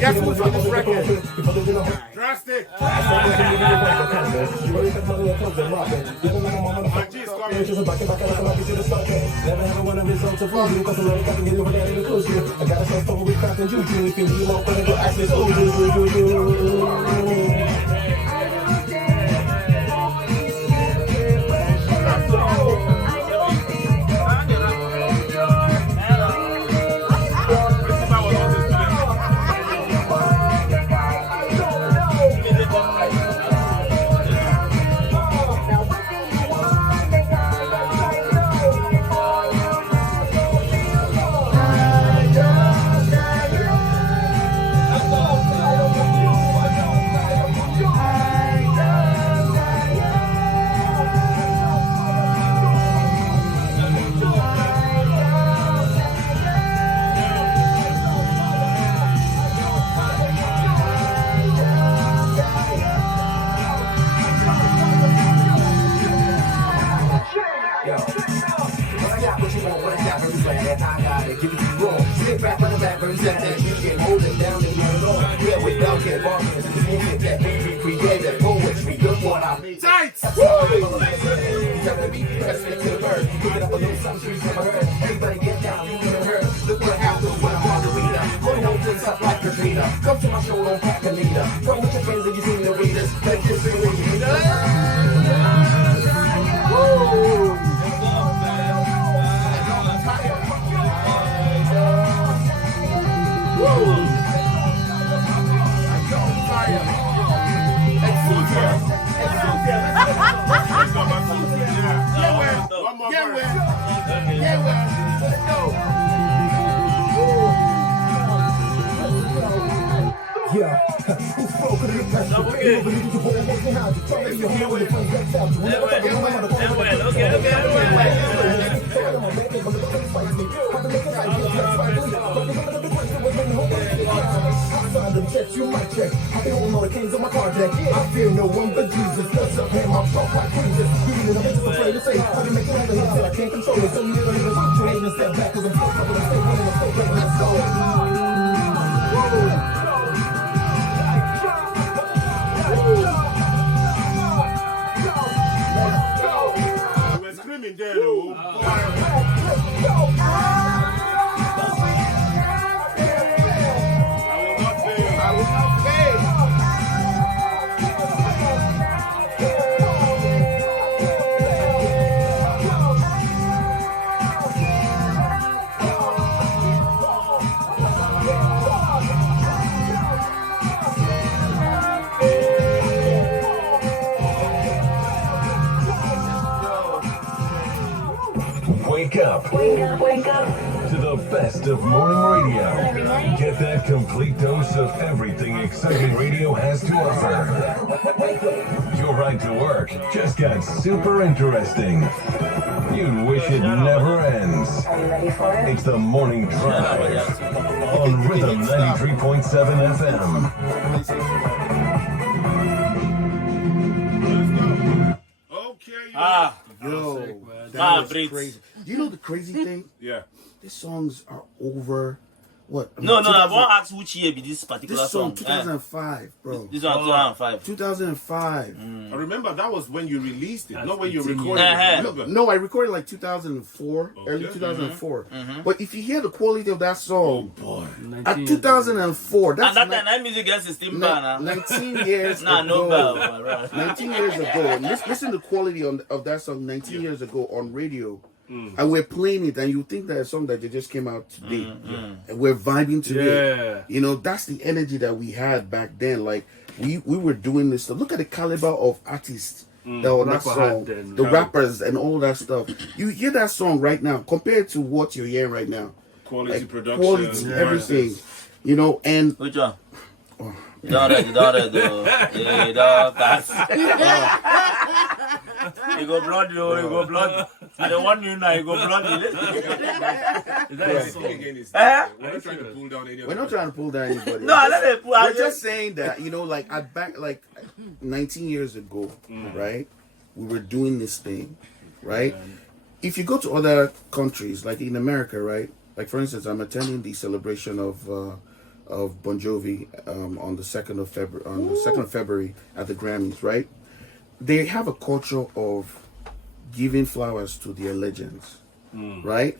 Guess who's on this record? Drastic. Come to my show on Pack the Leader. Come with your friends and you sing the readers. Let's get through it. Yeah, who's spoken to the press? You might check. I feel all the kings on my project. I feel no one but Jesus. That's up him, I'm talk like Jesus. Even I'm just afraid to say. I've been making all the hits that I can't control it. So you don't even want to hate and step back. Cause I'm so trouble to stay running. I'm so ready. Let's go. We're screaming there, though. Wake up to the best of morning radio. Get that complete dose of everything exciting radio has to offer. Your ride to work just got super interesting. You'd wish it never ends. Are you ready for it? It's the Morning Drive on Rhythm 93.7 FM. Yo, that was crazy. You know the crazy thing? Yeah. These songs are over. What? No, I want to ask which year be this particular This song, 2005, bro. This one 2005. 2005. I remember that was when you released it, not when you recorded it. No, I recorded like 2004, early 2004. But if you hear the quality of that song, at 2004, that's and that music gets still bad. 19 years nah, ago. no bad. 19 years ago. Listen to the quality of that song 19 years ago on radio. And we're playing it, and you think that a song that just came out today, and we're vibing to it. You know, that's the energy that we had back then. Like we were doing this stuff. Look at the caliber of artists that were on that song, the rappers and all that stuff. You hear that song right now compared to what you're hearing right now. Quality like, production, quality, everything. You know, and which one? You go blood, you go blood. I don't want you now. You go bloody. Is that a song again? We're not trying to pull down any. We're not trying to pull down anybody. No, let it. We're just saying that, you know, like back like 19 years ago, right? We were doing this thing, right? If you go to other countries, like in America, right? Like for instance, I'm attending the celebration of Bon Jovi on the 2nd of February at the Grammys, right? They have a culture of giving flowers to their legends, right?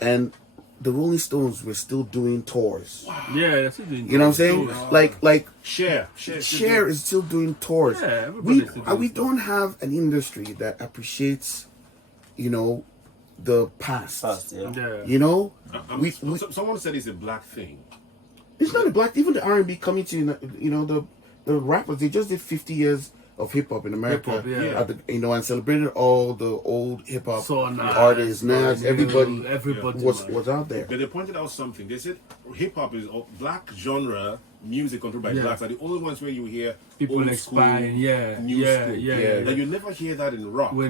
And the Rolling Stones were still doing tours. Wow. Yeah, that's still doing. You know what I'm saying? Like Cher is still doing tours. Yeah, we don't have an industry that appreciates, you know, the past. Yeah. You know, someone said it's a black thing. It's not a black. Even the R&B community, you know, the rappers, they just did 50 years of hip hop in America. Hip-hop, you know, and celebrated all the old hip hop artists. Nas, everybody was out there. But they pointed out something. They said hip hop is black genre music controlled by blacks are the only ones where you hear people old expiring, school, new school. And you never hear that in rock. You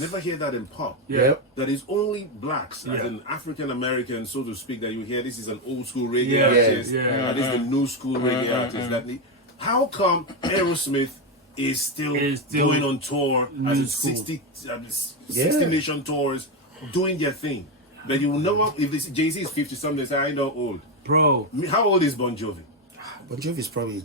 never hear that in pop. That is only blacks, as an African American, so to speak, that you hear this is an old school reggae artist, and this is the new school reggae artist. How come Aerosmith is still going on tour as in 60 nation tours, doing their thing? But you will never, if this Jay-Z is 50 something, say I know old. Bro. How old is Bon Jovi? Bon Jovi is probably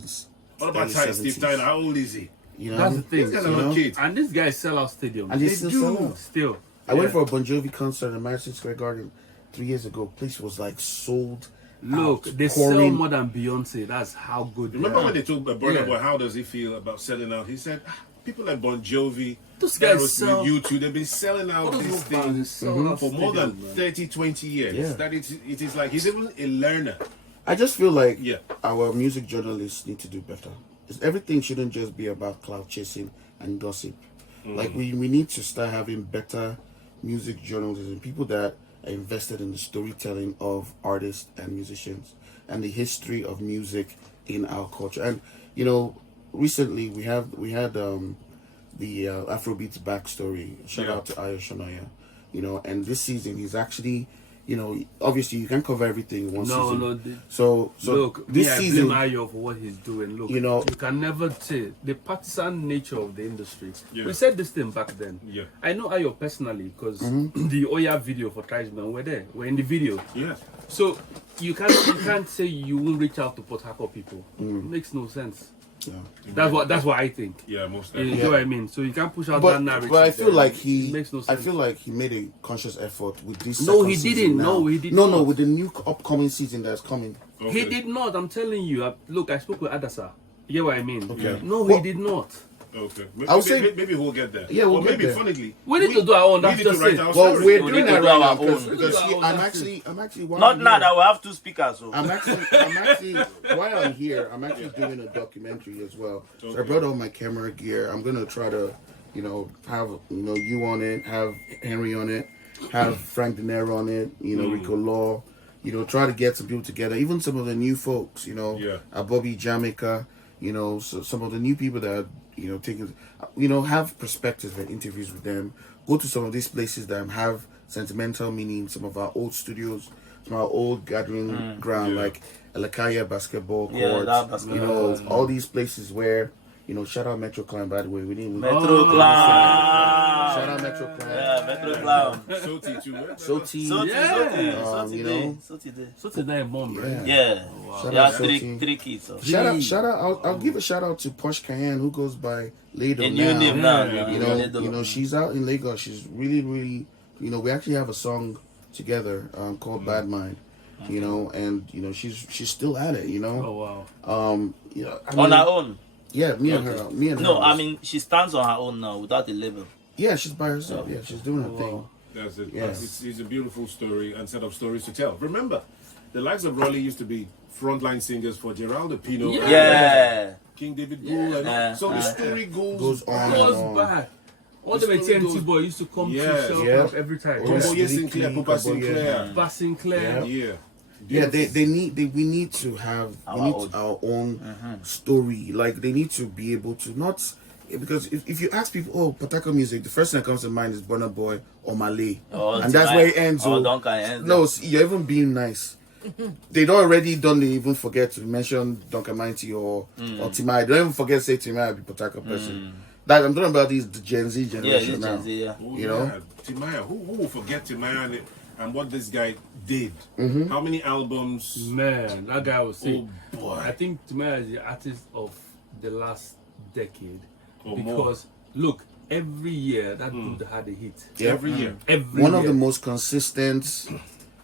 what about Steve Tyler? How old is he? You know, that's the thing. He's kind of a kid. And these guys sell out stadiums. And they still sell out. Still. I went for a Bon Jovi concert in Madison Square Garden 3 years ago. Place was like sold. Look, they sell more than Beyonce. That's how good. Remember when they told Burna Boy how does he feel about selling out? He said, people like Bon Jovi, those guys sell. U2, they've been selling out these things for more than 30, 20 years. That it is like he's even a learner. I just feel like our music journalists need to do better. Everything shouldn't just be about cloud chasing and gossip. Like we need to start having better music journalism. People that are invested in the storytelling of artists and musicians and the history of music in our culture. And you know, recently we had the Afrobeats backstory. Shout out to Ayo Shonaya. You know, and this season he's actually, you know, obviously you can't cover everything in one season. So look, this season, I blame Ayo for what he's doing. Look, you know, you can never say the partisan nature of the industry. We said this thing back then. I know Ayo personally because the Oya video for Tribesman we're in the video. So you can't say you won't reach out to Port Harcourt people. It makes no sense. That's what I think. Most you know what I mean. So you can't push out that narrative. But I feel like he makes no sense. I feel like he made a conscious effort with this. No, he didn't. No, he did not. No, with the new upcoming season that's coming. He did not. I'm telling you. Look, I spoke with Adasa. You get what I mean? Okay. No, he did not. Okay. I'll say maybe we'll get there. Yeah, we'll maybe get there. funnily we need to do our own. That's just it. Well, we're doing that right now because I'm actually not now that we have two speakers. So. I'm actually while I'm here, I'm actually doing a documentary as well. So I brought all my camera gear. I'm gonna try to, you know, have you on it, have Henry on it, have Frank De Niro on it, you know, Rico Law, you know, try to get some people together, even some of the new folks, you know, Bobby Jamaica, you know, so some of the new people that are, you know, taking, you know, have perspectives and interviews with them. Go to some of these places that have sentimental meaning. Some of our old studios, some of our old gathering ground, like Elakaya basketball courts. You know, all these places where, you know, shout out Metro Clan, by the way. Metro Clan. Shout out Metro Clan. Yeah, Metro Clan. Soti too. Soti. You know, Soti that mom, right? Yeah. Shout Yeah, out Soti. three kids. So. Shout out. I'll give a shout out to Posh Kayan, who goes by Lado now. New name now. You know, she's out in Lagos. She's really, really, you know, we actually have a song together called Bad Mind. You know, and you know, she's still at it. You know. Oh wow. You know, On her own. Yeah, me and her. No, I mean she stands on her own now without a label. Yeah, she's by herself. Yeah, she's doing her thing. That's it. Yeah. It's a beautiful story and set of stories to tell. Remember, the likes of Raleigh used to be frontline singers for Geraldo Pino, King David Bull, and so the story goes on. Goes back. All the TNT boy used to come to show up every time. Tomboye Sinclair, Papa Sinclair, Papa Sinclair. Yeah, we need to have our own story. Like they need to be able to not, because if you ask people, oh, Port Harcourt music, the first thing that comes to mind is Burna Boy or Malay. Oh, and that's where it ends. Oh, Duncan ends. No, you're even being nice. They'd already done, they even forget to mention Duncan Mighty or Timaya. They don't even forget to say Timaya be Port Harcourt person. That I'm talking about the Gen Z generation now. Gen Z, yeah. You know? Timaya, who will forget Timaya and what this guy did? How many albums? Man, that guy was sick. Oh boy. I think Timaya is the artist of the last decade. Or because look, every year that dude had a hit. Yeah. Every year. Every One year. of the most consistent,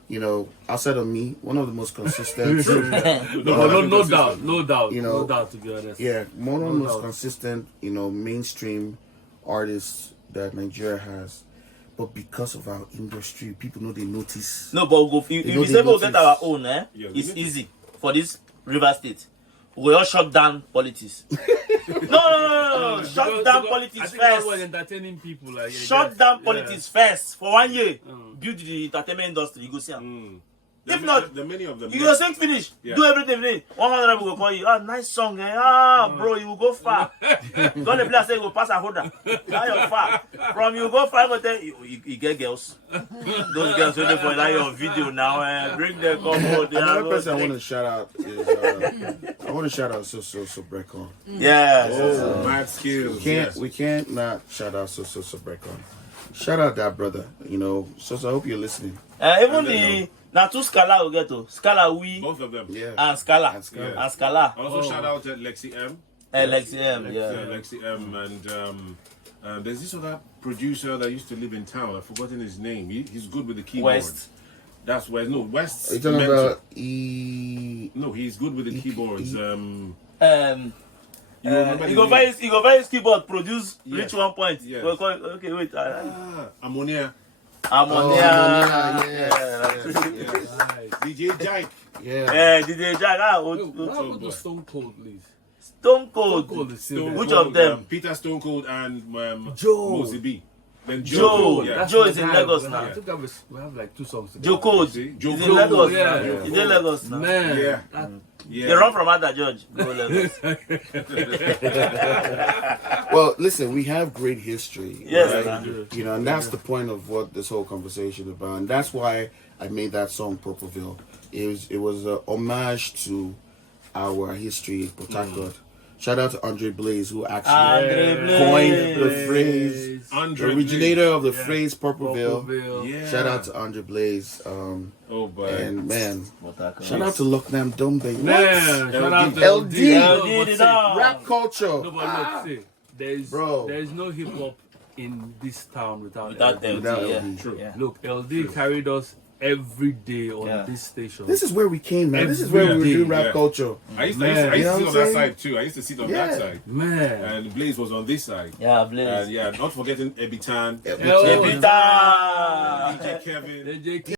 you know, outside of me, one of the most consistent. no doubt. You know, no doubt, to be honest. Yeah, one of the most consistent, you know, mainstream artists that Nigeria has. But because of our industry, people know they notice. No, but if we say we'll get our own, it's easy for this River State. We all shut down politics. No. Shut down politics I think that was first. entertaining people. Like, Shut down politics first for 1 year. Build the entertainment industry. You go see them. If not, the many of them. you go sing finish. Do everything. 100 will call you. Ah, nice song. Bro, you will go far. Don't let play say you go pass a holder. Now you're far. From you go far, but then you get girls. Those girls waiting for that your video now. Bring them come out. Another person I want to shout out is I want to shout out So Brecon. Yeah. Mad skills. We can't not shout out So Brecon. Shout out that brother. You know, so I hope you're listening. Even the now two Scala will get to Scala Both of them. Yeah. and Scala. And Scala. And Scala. Also shout out to Lexi M. Lexi M, yeah. Lexi M and there's this other producer that used to live in town. I've forgotten his name. He's good with the keyboard. West. That's West. No, West. Are you talking about No, he's good with the keyboards. You He remember go buy his keyboard, produce, Yes. reach 1 point. Yes. Okay, wait. Ammonia. Ammonia. DJ Jake. Yeah. DJ Jack. What happened to Stone Cold, please? Stone Cold. Stone Cold is still Which there. of them? Peter Stone Cold and Joe. Mosey B. Then Joe. Yeah. That's Joe the is in guy. Lagos I now. think we have like 2 songs together. Joe Cold. See? He's Joe in Cold. Lagos Yeah. now. He's in Lagos now. Man. Yeah. They run from Ada George. Go Lagos. Well, listen, we have great history. Yes, right? man. You know, and that's the point of what this whole conversation is about, and that's why I made that song Purpleville. It was a homage to our history, Port Harcourt. Shout out to Andre Blaze, who actually coined the phrase, the originator of the phrase Purpleville. Yeah. Shout out to Andre Blaze. Oh, boy. And man, shout out to Loknam Dombe. Man, shout out to LD. LD. Rap culture. No, but look, see, there is no hip hop in this town without LD. LD. Yeah. True. Yeah. Look, LD carried us every day on this station. This is where we came, man. This is where we do rap culture. I used to You know sit what on I'm that saying? side too. I used to sit on that side. Man. And Blaze was on this side. Yeah, Blaze. And yeah, not forgetting Ebitan, Ebita. DJ Kevin. DJ